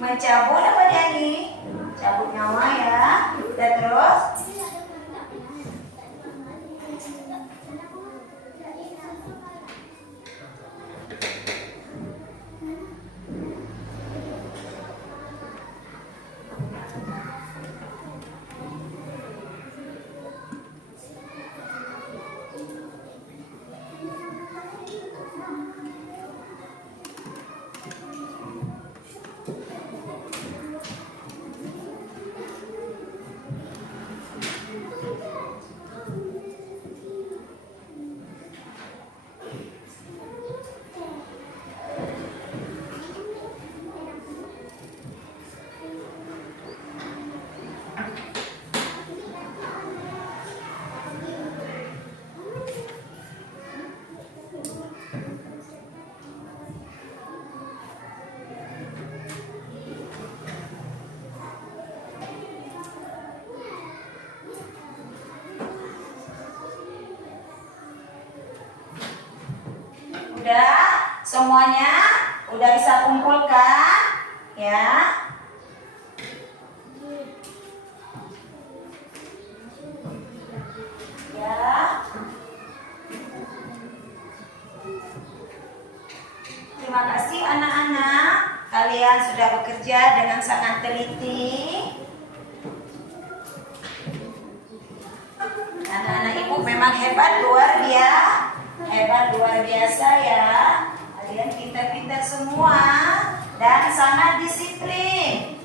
mencabut apa dia nih? Cabut nyawa ya. Dan terus udah semuanya udah bisa kumpulkan ya. Ya. Terima kasih anak-anak, kalian sudah bekerja dengan sangat teliti. Anak-anak ibu memang hebat luar biasa ya. Kalian pintar-pintar semua dan sangat disiplin.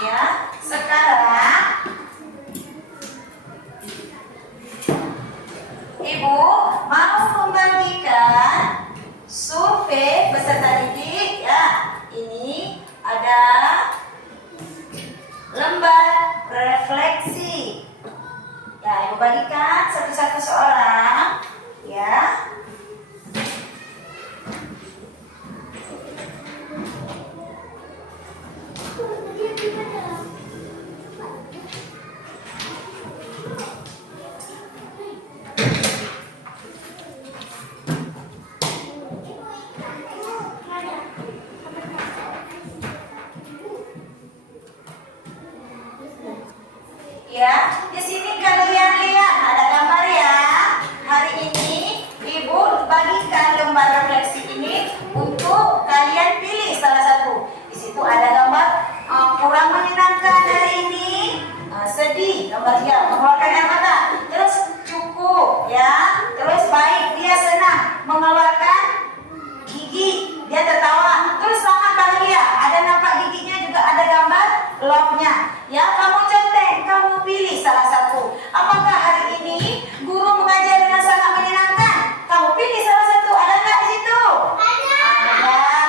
Ya, sekarang Ibu mau membagikan survei peserta didik ya. Ini ada lembar refleksi. Ya, Ibu bagikan satu-satu seorang ya. Ya, di sini kalian lihat ada gambar ya. Hari ini Ibu bagikan lembar refleksi ini untuk kalian pilih salah satu. Di situ ada gambar kurang menyenangkan hari ini, sedih, gambar dia mengeluarkan air mata. Terus cukup ya, terus baik, dia senang mengeluarkan gigi, dia tertawa, terus sangat bahagia. Ada nampak giginya juga, ada gambar love-nya. Ya, kamu contek, kamu pilih salah satu. Apakah hari ini guru mengajar dengan sangat menyenangkan? Kamu pilih salah satu. Ada nggak di situ? Ada.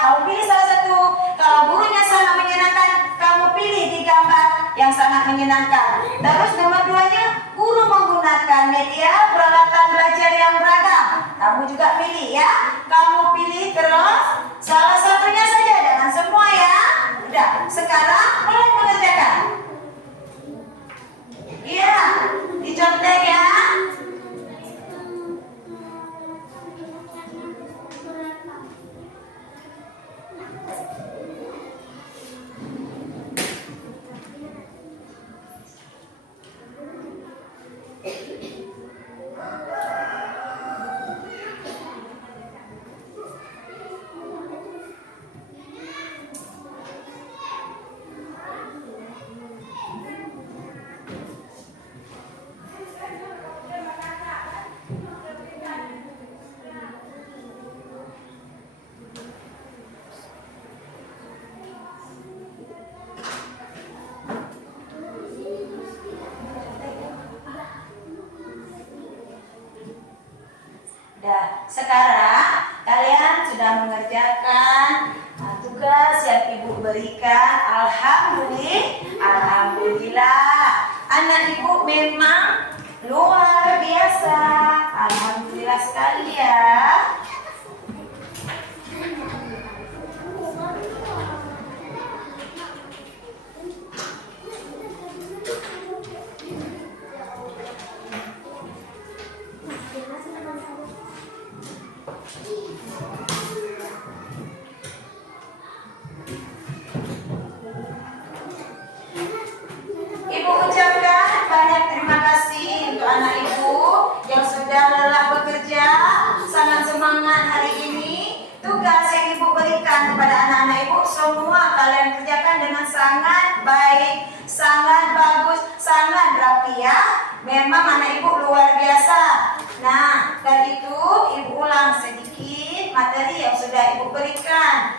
Kamu pilih salah satu. Kalau gurunya sangat menyenangkan, kamu pilih di gambar yang sangat menyenangkan. Terus nomor 2-nya, guru menggunakan media peralatan belajar yang beragam. Kamu juga pilih ya. Kamu pilih terus salah satunya saja, jangan semua ya. Udah, sekarang mulai mengerjakan. Iya, dicontek ya. Ibu berikan. Alhamdulillah. Anak Ibu memang luar biasa. Alhamdulillah sekali ya. Ibu ucapkan banyak terima kasih untuk anak Ibu yang sudah lelah bekerja, sangat semangat hari ini. Tugas yang Ibu berikan kepada anak-anak Ibu semua kalian kerjakan dengan sangat baik, sangat bagus, sangat rapi ya. Memang anak Ibu luar biasa. Nah, dari itu Ibu ulang sedikit materi yang sudah Ibu berikan.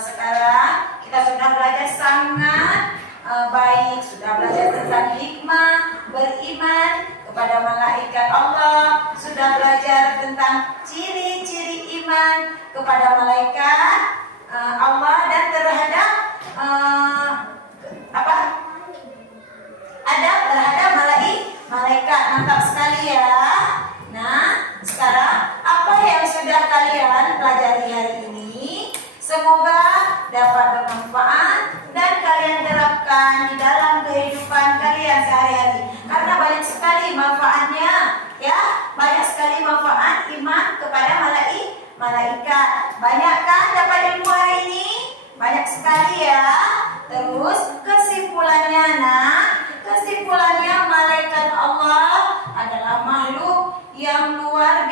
Sekarang kita sudah belajar sangat baik, sudah belajar tentang hikmah, beriman kepada malaikat Allah, sudah belajar tentang ciri-ciri iman kepada malaikat Allah dan terhadap adab terhadap malaikat. Mantap sekali ya. Nah, sekarang apa yang sudah kalian pelajari hari ini semoga dapat bermanfaat dan kalian terapkan di dalam kehidupan kalian sehari-hari. Karena banyak sekali manfaatnya, ya. Banyak sekali manfaat iman kepada malaikat. Banyak kan dapat ilmu hari ini? Banyak sekali ya. Terus kesimpulannya, kesimpulannya malaikat Allah adalah makhluk yang luar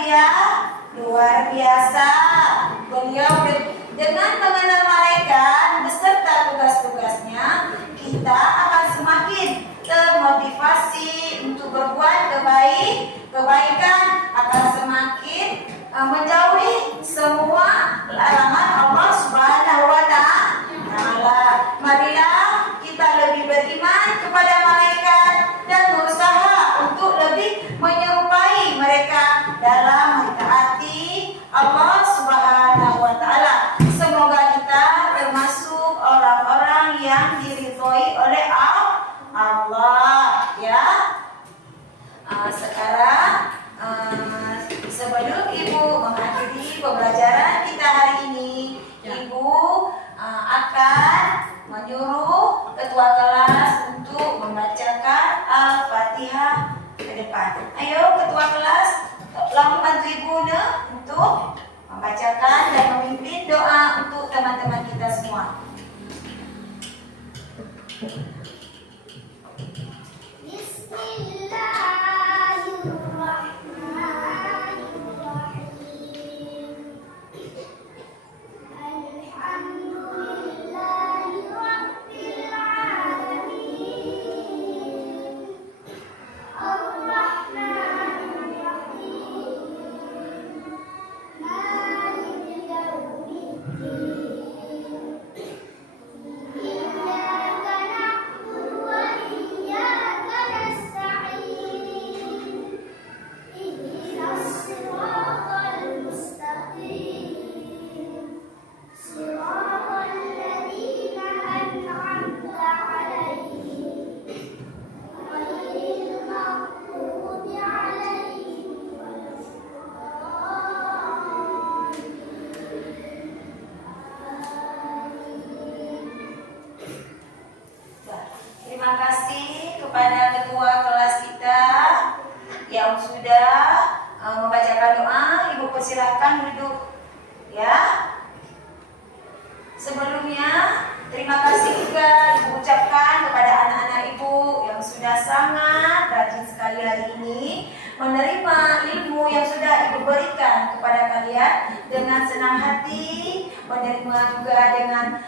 biasa. Beliau dengan mengenal malaikat beserta tugas-tugasnya, kita akan semakin termotivasi untuk berbuat kebaikan, akan semakin menjauhi semua larangan Allah Subhanahu wa Ta'ala. Marilah kita lebih beriman kepada malaikat dan berusaha untuk lebih menyerupai mereka dalam mentaati Allah Subhanahu wa Ta'ala. Semoga kita termasuk orang-orang yang diridhoi oleh Allah ya. Sekarang sebelum Ibu mengakhiri pembelajaran kita hari ini, Ibu akan menyuruh ketua kelas untuk membacakan Al-Fatihah ke depan. Ayo ketua kelas, tolong bantu Ibu untuk membacakan dan memimpin doa untuk teman-teman kita semua. Terima kasih kepada ketua kelas kita yang sudah membacakan doa. Ibu persilahkan duduk ya. Sebelumnya terima kasih juga Ibu ucapkan kepada anak-anak Ibu yang sudah sangat rajin sekali hari ini menerima ilmu yang sudah Ibu berikan kepada kalian dengan senang hati, menerima juga dengan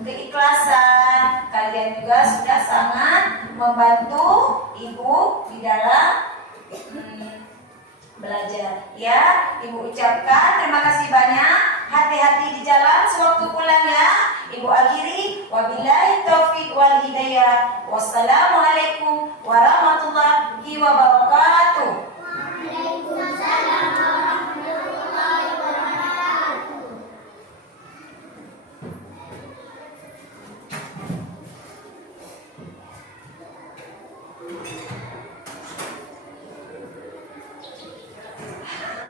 keikhlasan. Kalian juga sudah sangat membantu Ibu di dalam belajar ya. Ibu ucapkan terima kasih banyak. Hati-hati di jalan sewaktu pulang ya. Ibu akhiri wabillahi taufiq wal hidayah. Wassalamualaikum warahmatullahi wabarakatuh.